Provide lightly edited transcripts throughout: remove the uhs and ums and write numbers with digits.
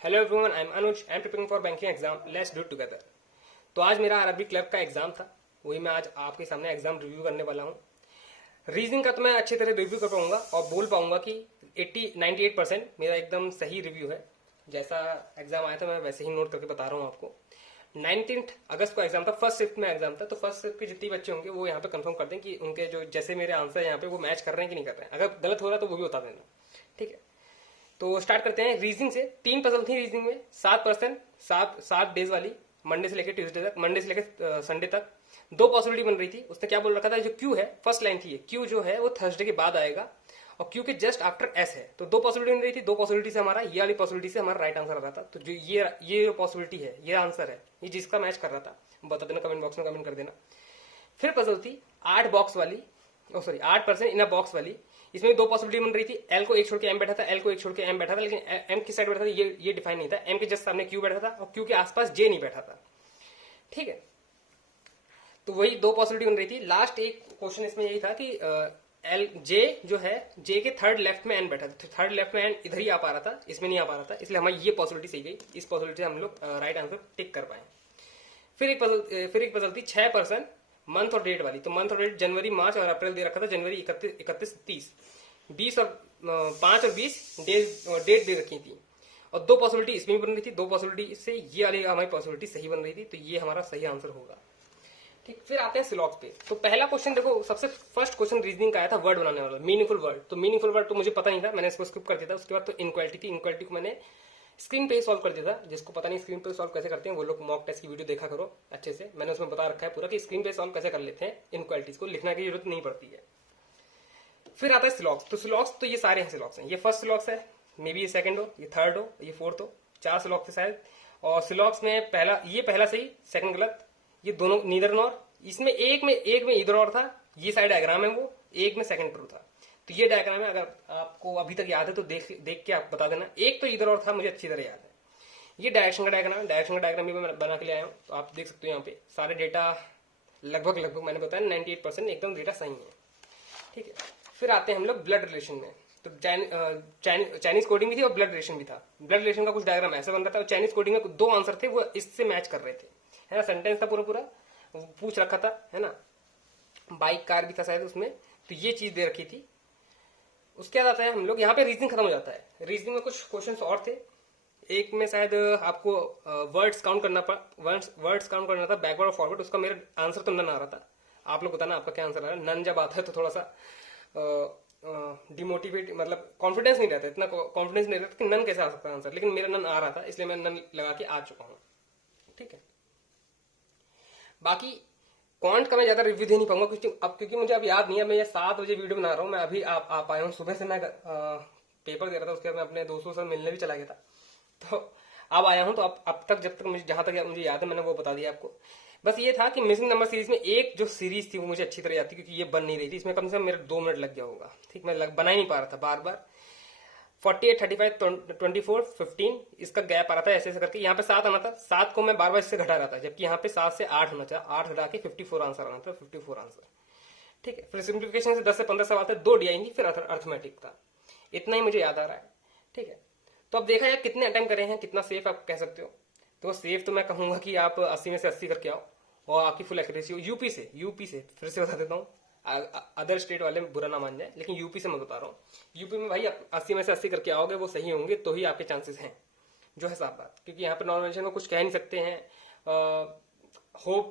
Hello everyone, I am Anuj. I am preparing for banking exam. Let's do it together. तो आज मेरा अरबी clerk का exam था, वही मैं आज आपके सामने एग्जाम रिव्यू करने वाला हूँ। रीजनिंग का तो मैं अच्छी तरह रिव्यू कर पाऊंगा और बोल पाऊंगा कि 98% मेरा एकदम सही रिव्यू है। जैसा एग्जाम आया था मैं वैसे ही नोट करके बता रहा हूँ आपको। 19 अगस्त को एग्जाम था, फर्स्ट शिफ्ट में एग्जाम था। तो फर्स्ट शिफ्ट के जितने बच्चे होंगे वो यहाँ पे कंफर्म कर दें कि उनके जो जैसे मेरे आंसर यहाँ पे वो मैच कर रहे हैं कि नहीं कर रहे हैं। अगर गलत हो रहा है तो वो भी बता देना, ठीक है। तो स्टार्ट करते हैं रीजनिंग से। 3 पजल थी रीजनिंग में, 7%, सात डेज वाली, मंडे से लेकर ट्यूसडे तक, मंडे से लेकर संडे तक। दो पॉसिबिलिटी बन रही थी। उसने क्या बोल रखा था, जो क्यू है, फर्स्ट लाइन थी, क्यू जो है वो थर्सडे के बाद आएगा और क्यू के जस्ट आफ्टर एस है। तो दो पॉसिबिलिटी बन रही थी। दो पॉसिबिलिटी से हमारा ये वाली पॉसिबिलिटी से हमारा राइट आंसर आ रहा था। तो जो ये जो पॉसिबिलिटी है, ये आंसर है, ये जिसका मैच कर रहा था बता देना, कमेंट बॉक्स में कमेंट कर देना। फिर पजल थी 8 बॉक्स वाली, सॉरी 8% इन अ बॉक्स वाली। इसमें दो पॉसिबिलिटी बन रही थी। एल को एक छोड़ के एम बैठा था, एल को एक छोड़ के एम बैठा था, लेकिन एम किस साइड बैठा था ये डिफाइन नहीं था। एम के जस्ट सामने क्यू बैठा था और क्यू के आसपास जे नहीं बैठा था, ठीक है। तो वही दो पॉसिबिलिटी बन रही थी। लास्ट एक क्वेश्चन इसमें यही था कि एल जे जो है, जे के थर्ड लेफ्ट में एन बैठा था। थर्ड लेफ्ट में एन इधर ही आ पा रहा था, इसमें नहीं आ पा रहा था, इसलिए हमारी ये पॉसिबिलिटी सही गई। इस पॉसिबिलिटी से हम लोग राइट आंसर टिक कर पाए। फिर एक पजल थी 6% मंथ और डेट वाली। तो मंथ और डेट जनवरी, मार्च और अप्रैल दे रखा था। जनवरी 31, 30, 20 और 5 और 20 डेट दे रखी थी। और दो पॉसिबिलिटी इसमें भी बन रही थी। दो पॉसिबिलिटी से ये वाली हमारी पॉसिबिलिटी सही बन रही थी। तो ये हमारा सही आंसर होगा, ठीक। फिर आते हैं सिलॉक्स पे। तो पहला क्वेश्चन देखो, सबसे फर्स्ट क्वेश्चन रीजनिंग का आया था वर्ड बनाने वाला, मीनिंगफुल वर्ड। तो मीनिंगफुल वर्ड तो मुझे पता नहीं था, मैंने इसको स्किप कर दिया था। उसके बाद तो इनक्वालिटी थी, इनक्वालिटी को मैंने स्क्रीन पे ही सॉल्व कर दिया था। जिसको पता नहीं स्क्रीन पे सॉल्व कैसे करते हैं, वो लोग मॉक टेस्ट की वीडियो देखा करो अच्छे से। मैंने उसमें बता रखा है पूरा कि स्क्रीन पे सॉल्व कैसे कर लेते हैं। इनक्वालिटीज को लिखने की जरूरत नहीं पड़ती है। फिर आता है सिलॉक्स। तो सिलॉक्स तो ये सारे हैं सिलॉक्स हैं। ये फर्स्ट सिलॉक्स है, मे बी ये सेकंड हो, ये थर्ड हो, ये फोर्थ हो। 4 सिलॉक्स है शायद। और सिलॉक्स में पहला सही, सेकंड गलत, ये दोनों नीदर नॉर। इसमें एक में इधर और था, ये साइड डायग्राम है वो, एक में सेकंड ट्रू था। तो ये डायग्राम है, अगर आपको अभी तक याद है तो देख के आप बता देना। एक तो इधर और था, मुझे अच्छी तरह याद है। ये डायरेक्शन का डायग्राम भी मैं बना के ले आया हूँ। तो आप देख सकते हो यहाँ पे सारे डेटा लगभग मैंने बताया 98% एकदम डेटा सही है, ठीक है। फिर आते हैं हम लोग ब्लड रिलेशन में। तो चाइनीज कोडिंग भी थी और ब्लड रिलेशन भी था। ब्लड रिलेशन का कुछ डायग्राम ऐसा बन रहा था और चाइनीज कोडिंग में दो आंसर थे, वो इससे मैच कर रहे थे, है ना। सेंटेंस था पूरा पूछ रखा था, है ना। बाइक कार भी था शायद उसमें। तो ये चीज दे रखी थी। उसके बाद आता है हम लोग यहाँ पे रीजनिंग खत्म हो जाता है। रीजनिंग में कुछ क्वेश्चन और थे। एक में शायद आपको वर्ड्स काउंट करना था, बैकवर्ड और फॉरवर्ड। उसका मेरा आंसर तो नन आ रहा था। आप लोग बताना आपका क्या आंसर आ रहा है। नन जब आता है तो थोड़ा सा डिमोटिवेट, मतलब कॉन्फिडेंस नहीं रहता, इतना कॉन्फिडेंस नहीं रहता कि नन कैसे आ सकता है आंसर। लेकिन मेरा नन आ रहा था, इसलिए मैं नन लगा के आ चुका हूँ, ठीक है। बाकी क्वांट का मैं ज्यादा रिव्यू दे नहीं पाऊंगा क्योंकि मुझे अब याद नहीं है। मैं ये 7 बजे वीडियो बना रहा हूँ। मैं अभी आप आया हूँ, सुबह से मैं पेपर दे रहा था, उसके बाद मैं अपने दोस्तों से मिलने भी चला गया था। तो अब आया हूँ। तो अब तक जब तक मुझे जहां तक मुझे याद है मैंने वो बता दिया आपको। बस ये था कि मिसिंग नंबर सीरीज में एक जो सीरीज थी वो मुझे अच्छी तरह याद थी, क्योंकि ये बन नहीं रही थी। इसमें कम से कम मेरे 2 मिनट लग गया होगा, ठीक। मैं बना ही नहीं पा रहा था, बार बार 48, 35, 24, 15 इसका गैप आ रहा था ऐसे करके। यहाँ पे 7 आना था, 7 को मैं बार बार इससे घटा रहा था, जबकि यहाँ पे 7 से 8 होना चाहिए। 8 घटा के 54 आंसर आना था, 54 आंसर, ठीक है। फिर सिंप्लीफिकेशन से 10 से 15 सवाल थे, 2 डीआईएनजी, फिर अर्थमेटिक था। इतना ही मुझे याद आ रहा है, ठीक है। तो अब देखा यार कितने अटेम्प्ट करे हैं, कितना सेफ आप कह सकते हो। तो सेफ तो मैं कहूंगा कि आप 80 में से 80 करके आओ और आपकी फुल एक्यूरेसी हो। यूपी से फिर से बता देता हूँ, अदर स्टेट वाले बुरा ना मान जाए, लेकिन यूपी से मैं बता रहा हूँ। यूपी में भाई आप 80 में से 80 करके आओगे, वो सही होंगे तो ही आपके चांसेस हैं, जो है साफ बात। क्योंकि यहाँ पे नॉर्मलाइजेशन में कुछ कह नहीं सकते हैं।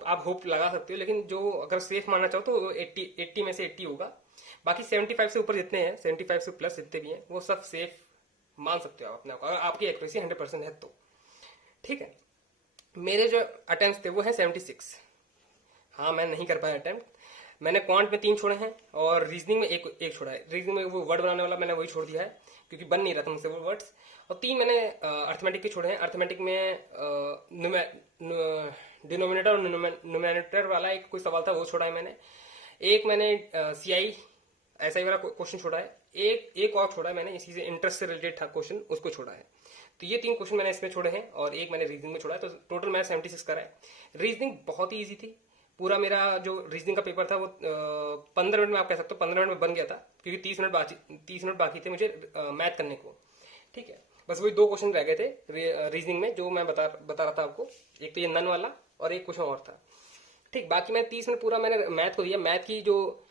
आप होप लगा सकते हो, लेकिन जो अगर सेफ मानना चाहो तो 80 में से 80 होगा। बाकी 75 से ऊपर जितने हैं, 75 से प्लस जितने भी हैं, वो सब सेफ मान सकते हो आप अपने आप को, अगर आपकी एक्यूरेसी 100% है तो, ठीक है। मेरे जो अटेम्प्ट थे वो है 76। हाँ, मैं नहीं कर पाया अटेम्प्ट। मैंने क्वांट में 3 छोड़े हैं और रीजनिंग में एक छोड़ा है। रीजनिंग में वो वर्ड बनाने वाला मैंने वही छोड़ दिया है, क्योंकि बन नहीं रहा था मुझसे वो वर्ड्स। और 3 मैंने अर्थमेटिक के छोड़े हैं। अर्थमेटिक में डिनोमिनेटर और न्यूमरेटर वाला एक कोई सवाल था, वो छोड़ा है मैंने। एक मैंने सीआई ऐसा ही वाला क्वेश्चन छोड़ा है। एक और छोड़ा है मैंने, इसी से इंटरेस्ट से रिलेटेड था क्वेश्चन, उसको छोड़ा है। तो ये 3 क्वेश्चन मैंने इसमें छोड़े हैं और एक मैंने रीजनिंग में छोड़ा है। तो टोटल मैंने 76 करा है। रीजनिंग बहुत ही ईजी थी। पूरा मेरा जो रीजनिंग का पेपर था वो 15 मिनट में, आप कह सकते हो 15 मिनट में बन गया था, क्योंकि 30 मिनट बाकी थे मुझे मैथ करने को, ठीक है। बस वही 2 क्वेश्चन रह गए थे रीजनिंग में, जो मैं बता रहा था आपको। एक तो ये नन वाला और एक क्वेश्चन और था। ठीक, बाकी मैं 30 मिनट पूरा मैंने मैथ को दिया। मैथ की जो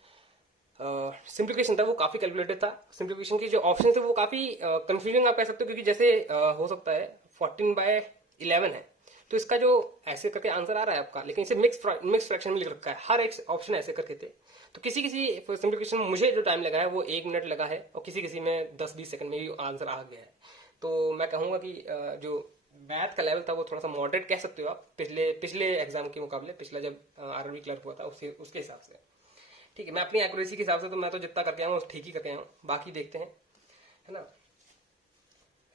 सिंप्लीफिकेशन था वो काफी कैलकुलेटेड था। सिंप्लीफिकेशन की जो ऑप्शन थे वो काफी कंफ्यूजिंग आप कह सकते हो, क्योंकि जैसे हो सकता है 14/11 है, तो इसका जो ऐसे करके आंसर आ रहा है आपका, लेकिन इसे मिक्स फ्रैक्शन में लिख रखा है, हर एक ऑप्शन ऐसे करके थे। तो किसी किसी सिंप्लीफिकेशन में मुझे जो टाइम लगा है वो 1 मिनट लगा है, और किसी किसी में 10-20 सेकंड में भी आंसर आ गया है। तो मैं कहूंगा कि जो मैथ का लेवल था वो थोड़ा सा मॉडरेट कह सकते हो आप, पिछले एग्जाम के मुकाबले, पिछला जब आरआरबी क्लर्क हुआ था उसके हिसाब से। ठीक है, मैं अपनी एक्यूरेसी के हिसाब से तो मैं तो जितना करके आया हूँ ठीक ही करके आया हूँ, बाकी देखते हैं, है ना।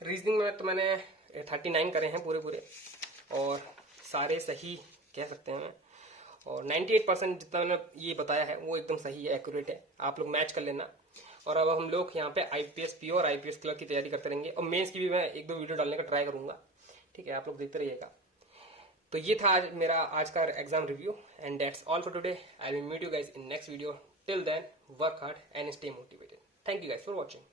रीजनिंग में तो मैंने 39 करे हैं पूरे, और सारे सही कह सकते हैं। और 98% जितना मैंने ये बताया है वो एकदम सही है, एक्यूरेट है। आप लोग मैच कर लेना। और अब हम लोग यहाँ पे आईपीएस पीओ और आईपीएस क्लर्क की तैयारी करते रहेंगे, और मेंस की भी मैं 1-2 वीडियो डालने का ट्राई करूंगा। ठीक है, आप लोग देखते रहिएगा। तो ये था आज मेरा आज का exam review, and that's all for today. I will meet you guys in next video. Till then, work hard and stay motivated. Thank you guys for watching.